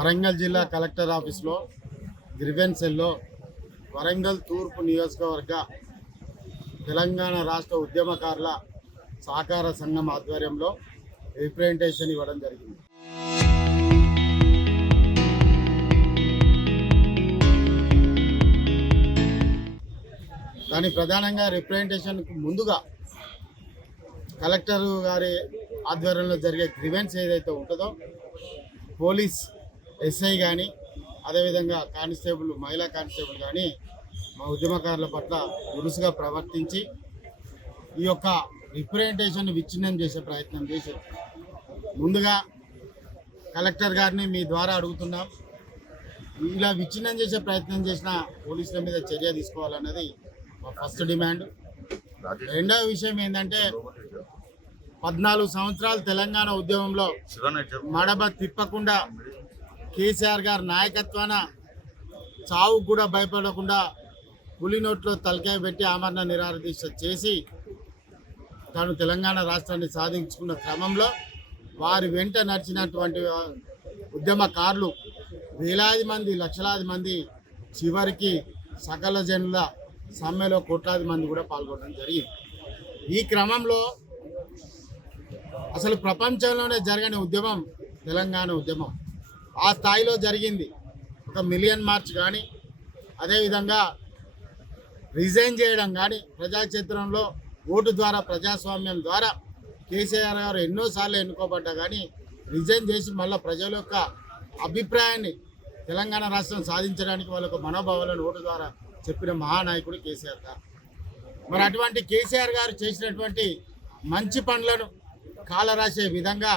వరంగల్ జిల్లా కలెక్టర్ ఆఫీస్లో గ్రివెన్స్ సెల్లో వరంగల్ తూర్పు నియోజకవర్గ తెలంగాణ రాష్ట్ర ఉద్యమకారుల సహకార సంఘం ఆధ్వర్యంలో రిప్రజెంటేషన్ ఇవ్వడం జరిగింది. దాని ప్రధానంగా రిప్రజెంటేషన్కు ముందుగా కలెక్టర్ గారి ఆధ్వర్యంలో జరిగే గ్రివెన్స్ ఏదైతే ఉంటుందో పోలీస్ ఎస్ఐ కానీ అదేవిధంగా కానిస్టేబుల్ మహిళా కానిస్టేబుల్ కానీ మా ఉద్యమకారుల పట్ల దురుసుగా ప్రవర్తించి ఈ యొక్క రిప్రజెంటేషన్ విచ్ఛిన్నం చేసే ప్రయత్నం చేశారు. ముందుగా కలెక్టర్ గారిని మీ ద్వారా అడుగుతున్నాం, ఇలా విచ్ఛిన్నం చేసే ప్రయత్నం చేసిన పోలీసుల మీద చర్య తీసుకోవాలన్నది మా ఫస్ట్ డిమాండ్. రెండవ విషయం ఏంటంటే 14 సంవత్సరాలు తెలంగాణ ఉద్యమంలో మడబ తిప్పకుండా కేసీఆర్ గారి నాయకత్వాన చావు కూడా భయపడకుండా పులి నోట్లో తలకాయ పెట్టి ఆమరణ నిరాహారదీక్ష చేసి తాను తెలంగాణ రాష్ట్రాన్ని సాధించుకున్న క్రమంలో వారి వెంట నడిచినటువంటి ఉద్యమకారులు వేలాది మంది లక్షలాది మంది చివరికి సకల జనుల సమ్మెలో కోట్లాది మంది కూడా పాల్గొనడం జరిగింది. ఈ క్రమంలో అసలు ప్రపంచంలోనే జరగని ఉద్యమం తెలంగాణ ఉద్యమం. ఆ స్థాయిలో జరిగింది. ఒక మిలియన్ మార్చ్ కానీ అదేవిధంగా రిజైన్ చేయడం కానీ ప్రజాక్షేత్రంలో ఓటు ద్వారా ప్రజాస్వామ్యం ద్వారా కేసీఆర్ గారు ఎన్నోసార్లు ఎన్నుకోబడ్డా కానీ రిజైన్ చేసి మళ్ళీ ప్రజల యొక్క అభిప్రాయాన్ని తెలంగాణ రాష్ట్రం సాధించడానికి వాళ్ళ మనోభావాలను ఓటు ద్వారా చెప్పిన మహానాయకుడు కేసీఆర్ గారు. మరి అటువంటి కేసీఆర్ గారు చేసినటువంటి మంచి పనులను కాలరాసే విధంగా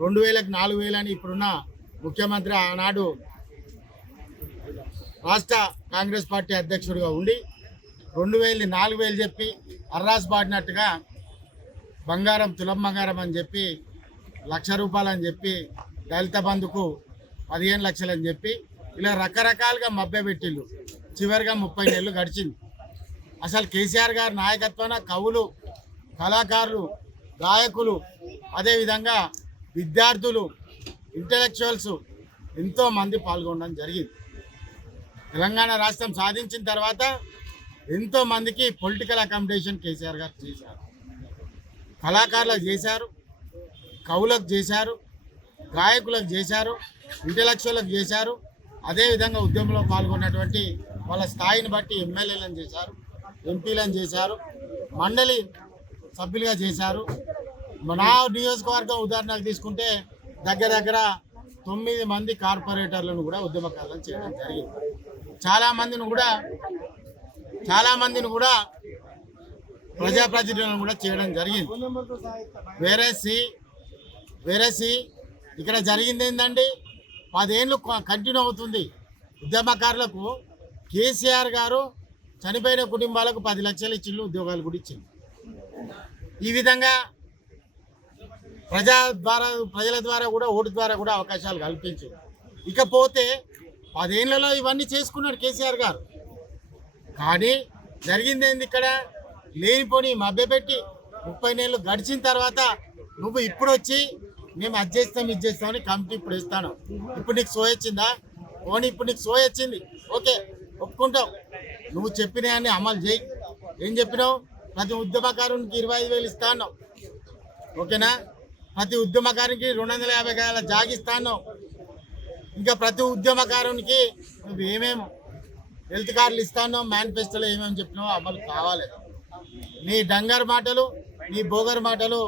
2000కి 4000 అని ఇప్పుడున్న ముఖ్యమంత్రి ఆనాడు రాష్ట్ర కాంగ్రెస్ పార్టీ అధ్యక్షుడిగా ఉండి 2000 4000 చెప్పి అర్రాస్ పాడినట్టుగా బంగారం తులం బంగారం అని చెప్పి ₹1,00,000 అని చెప్పి దళిత బంధుకు 15 లక్షలు అని చెప్పి ఇలా రకరకాలుగా మభ్యపెట్టిళ్ళు. చివరిగా 30 నెలలు గడిచింది. అసలు కేసీఆర్ గారి నాయకత్వాన కవులు, కళాకారులు, గాయకులు, అదేవిధంగా విద్యార్థులు, ఇంటలెక్చువల్స్ ఎంతోమంది పాల్గొనడం జరిగింది. తెలంగాణ రాష్ట్రం సాధించిన తర్వాత ఎంతోమందికి పొలిటికల్ అకామిడేషన్ కేసీఆర్ గారు చేశారు. కళాకారులకు చేశారు, కవులకు చేశారు, గాయకులకు చేశారు, ఇంటలెక్చువల్లకు చేశారు. అదేవిధంగా ఉద్యమంలో పాల్గొన్నటువంటి వాళ్ళ స్థాయిని బట్టి ఎమ్మెల్యేలను చేశారు, ఎంపీలను చేశారు, మండలి సభ్యులుగా చేశారు. నా నియోజకవర్గం ఉదాహరణకు తీసుకుంటే దగ్గర 9 మంది కార్పొరేటర్లను కూడా ఉద్యమకారులను చేయడం జరిగింది. చాలా మందిని కూడా ప్రజాప్రతినిధులను కూడా చేయడం జరిగింది. వేరేసి ఇక్కడ జరిగింది ఏంటండి, 10 ఏళ్ళు కంటిన్యూ అవుతుంది. ఉద్యమకారులకు కేసీఆర్ గారు చనిపోయిన కుటుంబాలకు 10 లక్షలు ఇచ్చిండు, ఉద్యోగాలు కూడా ఇచ్చింది. ఈ విధంగా ప్రజల ద్వారా కూడా ఓటు ద్వారా కూడా అవకాశాలు కల్పించు. ఇకపోతే 10 ఏళ్లలో ఇవన్నీ చేసుకున్నాడు కేసీఆర్ గారు. కానీ జరిగింది ఏంది, ఇక్కడ లేనిపోని మభ్యపెట్టి 30 నెలలు గడిచిన తర్వాత నువ్వు ఇప్పుడు వచ్చి మేము అది చేస్తామని కమిటీ ఇప్పుడు ఇస్తాను. ఇప్పుడు నీకు సో వచ్చిందా? పోనీ ఇప్పుడు నీకు సో వచ్చింది, ఓకే ఒప్పుకుంటావు. నువ్వు చెప్పినవన్నీ అమలు చేయి. ఏం చెప్పినావు? ప్రతి ఉద్యమకారునికి 25,000 ఇస్తాను, ఓకేనా? ప్రతి ఉద్యమకారునికి 250 గజాల జాగిస్తాను. ఇంకా ప్రతి ఉద్యమకారునికి నువ్వు ఏమేమి హెల్త్ కార్డులు ఇస్తానో మేనిఫెస్టోలో ఏమేమి చెప్పినావో అమలు కావాలి. నీ డంగర్ మాటలు, నీ బోగర్ మాటలు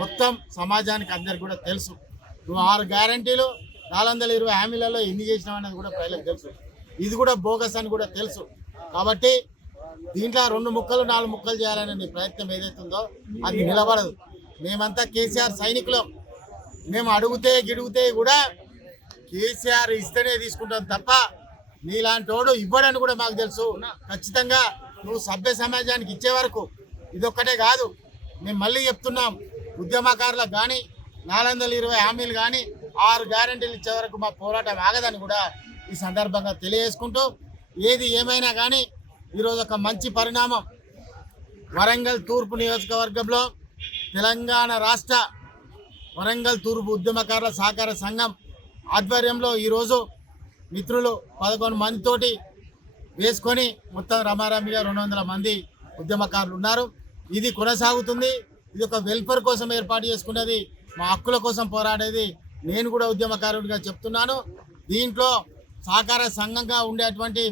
మొత్తం సమాజానికి అందరికి కూడా తెలుసు. నువ్వు 6 గ్యారంటీలు 420 హామీలలో ఎన్ని చేసినావు అనేది కూడా ప్రజలకు తెలుసు. ఇది కూడా బోగస్ అని కూడా తెలుసు. కాబట్టి దీంట్లో 2 ముక్కలు 4 ముక్కలు చేయాలనే నీ ప్రయత్నం ఏదైతుందో అది నిలబడదు. మేమంతా కేసీఆర్ సైనికులం. మేము గిడుగుతే కూడా కేసీఆర్ ఇస్తేనే తీసుకుంటాం తప్ప నీలాంటి వాడు ఇవ్వడని కూడా మాకు తెలుసు. ఖచ్చితంగా నువ్వు సభ్య సమాజానికి ఇచ్చే వరకు ఇదొక్కటే కాదు, మేము మళ్ళీ చెప్తున్నాం, ఉద్యమకారులకు కానీ 420 హామీలు కానీ 6 గ్యారంటీలు ఇచ్చే వరకు మా పోరాటం ఆగదని కూడా ఈ సందర్భంగా తెలియజేసుకుంటూ, ఏది ఏమైనా కానీ ఈరోజు ఒక మంచి పరిణామం. వరంగల్ తూర్పు నియోజకవర్గంలో తెలంగాణ రాష్ట్ర వరంగల్ తూర్పు ఉద్యమకారుల సహకార సంఘం ఆధ్వర్యంలో ఈరోజు మిత్రులు 11 మందితోటి వేసుకొని మొత్తం రమారమిగా 200 మంది ఉద్యమకారులు ఉన్నారు. ఇది కొనసాగుతుంది. ఇది ఒక వెల్ఫేర్ కోసం ఏర్పాటు చేసుకున్నది, మా హక్కుల కోసం పోరాడేది. నేను కూడా ఉద్యమకారుడిగా చెప్తున్నాను. దీంట్లో సహకార సంఘంగా ఉండేటువంటి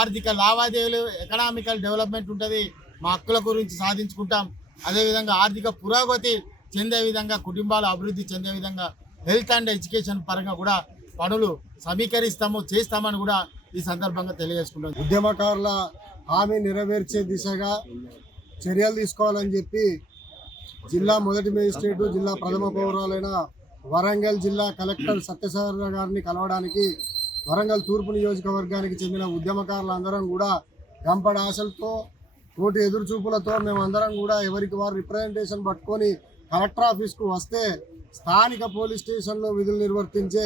ఆర్థిక లావాదేవీలు, ఎకనామికల్ డెవలప్మెంట్ ఉంటుంది. మా హక్కుల గురించి సాధించుకుంటాం. అదేవిధంగా ఆర్థిక పురోగతి చెందే విధంగా, కుటుంబాలు అభివృద్ధి చెందే విధంగా హెల్త్ అండ్ ఎడ్యుకేషన్ పరంగా కూడా పనులు సమీకరిస్తాము, చేస్తామని కూడా ఈ సందర్భంగా తెలియజేసుకుంటాం. ఉద్యమకారుల హామీ నెరవేర్చే దిశగా చర్యలు తీసుకోవాలని చెప్పి జిల్లా మొదటి మేజిస్ట్రేటు, జిల్లా ప్రథమ పౌరాలైన వరంగల్ జిల్లా కలెక్టర్ సత్యసార గారిని కలవడానికి వరంగల్ తూర్పు నియోజకవర్గానికి చెందిన ఉద్యమకారులందరం కూడా గంపడ ఆశలతో, కోటి ఎదురుచూపులతో మేమందరం కూడా ఎవరికి వారు రిప్రజెంటేషన్ పట్టుకొని కలెక్టర్ ఆఫీస్కు వస్తే స్థానిక పోలీస్ స్టేషన్లో విధులు నిర్వర్తించే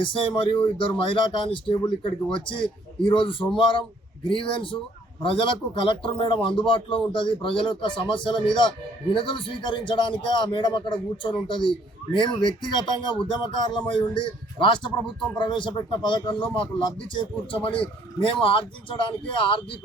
ఎస్ఐ మరియు 2 మహిళా కానిస్టేబుల్ ఇక్కడికి వచ్చి ఈరోజు సోమవారం గ్రీవెన్స్ ప్రజలకు కలెక్టర్ మేడం అందుబాటులో ఉంటుంది. ప్రజల యొక్క సమస్యల మీద వినతులు స్వీకరించడానికే ఆ మేడం అక్కడ కూర్చొని ఉంటుంది. మేము వ్యక్తిగతంగా ఉద్యమకారులమై ఉండి రాష్ట్ర ప్రభుత్వం ప్రవేశపెట్టిన పథకంలో మాకు లబ్ధి చేకూర్చమని మేము ఆర్థించడానికి,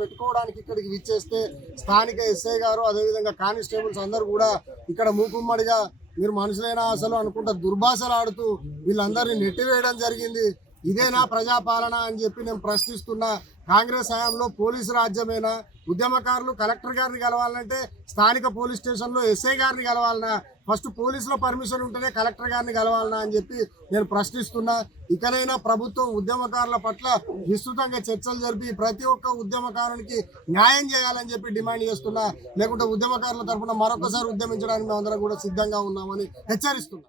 పెట్టుకోవడానికి ఇక్కడికి విచ్చేస్తే స్థానిక ఎస్ఐ గారు అదేవిధంగా కానిస్టేబుల్స్ అందరూ కూడా ఇక్కడ మూకుమ్మడిగా మీరు మనుషులైనా అసలు అనుకుంటా దుర్భాషలు ఆడుతూ వీళ్ళందరినీ నెట్టివేయడం జరిగింది. ఇదేనా ప్రజాపాలన అని చెప్పి నేను ప్రశ్నిస్తున్నా. కాంగ్రెస్ హయాంలో పోలీసు రాజ్యమేనా? ఉద్యమకారులు కలెక్టర్ గారిని కలవాలంటే స్థానిక పోలీస్ స్టేషన్లో ఎస్ఐ గారిని కలవాలనా? ఫస్ట్ పోలీసులో పర్మిషన్ ఉంటేనే కలెక్టర్ గారిని కలవాలనా అని చెప్పి నేను ప్రశ్నిస్తున్నా. ఇకనైనా ప్రభుత్వం ఉద్యమకారుల పట్ల విస్తృతంగా చర్చలు జరిపి ప్రతి ఒక్క ఉద్యమకారునికి న్యాయం చేయాలని చెప్పి డిమాండ్ చేస్తున్నా. లేకుంటే ఉద్యమకారుల తరఫున మరొకసారి ఉద్యమించడానికి మేమందరం కూడా సిద్ధంగా ఉన్నామని హెచ్చరిస్తున్నా.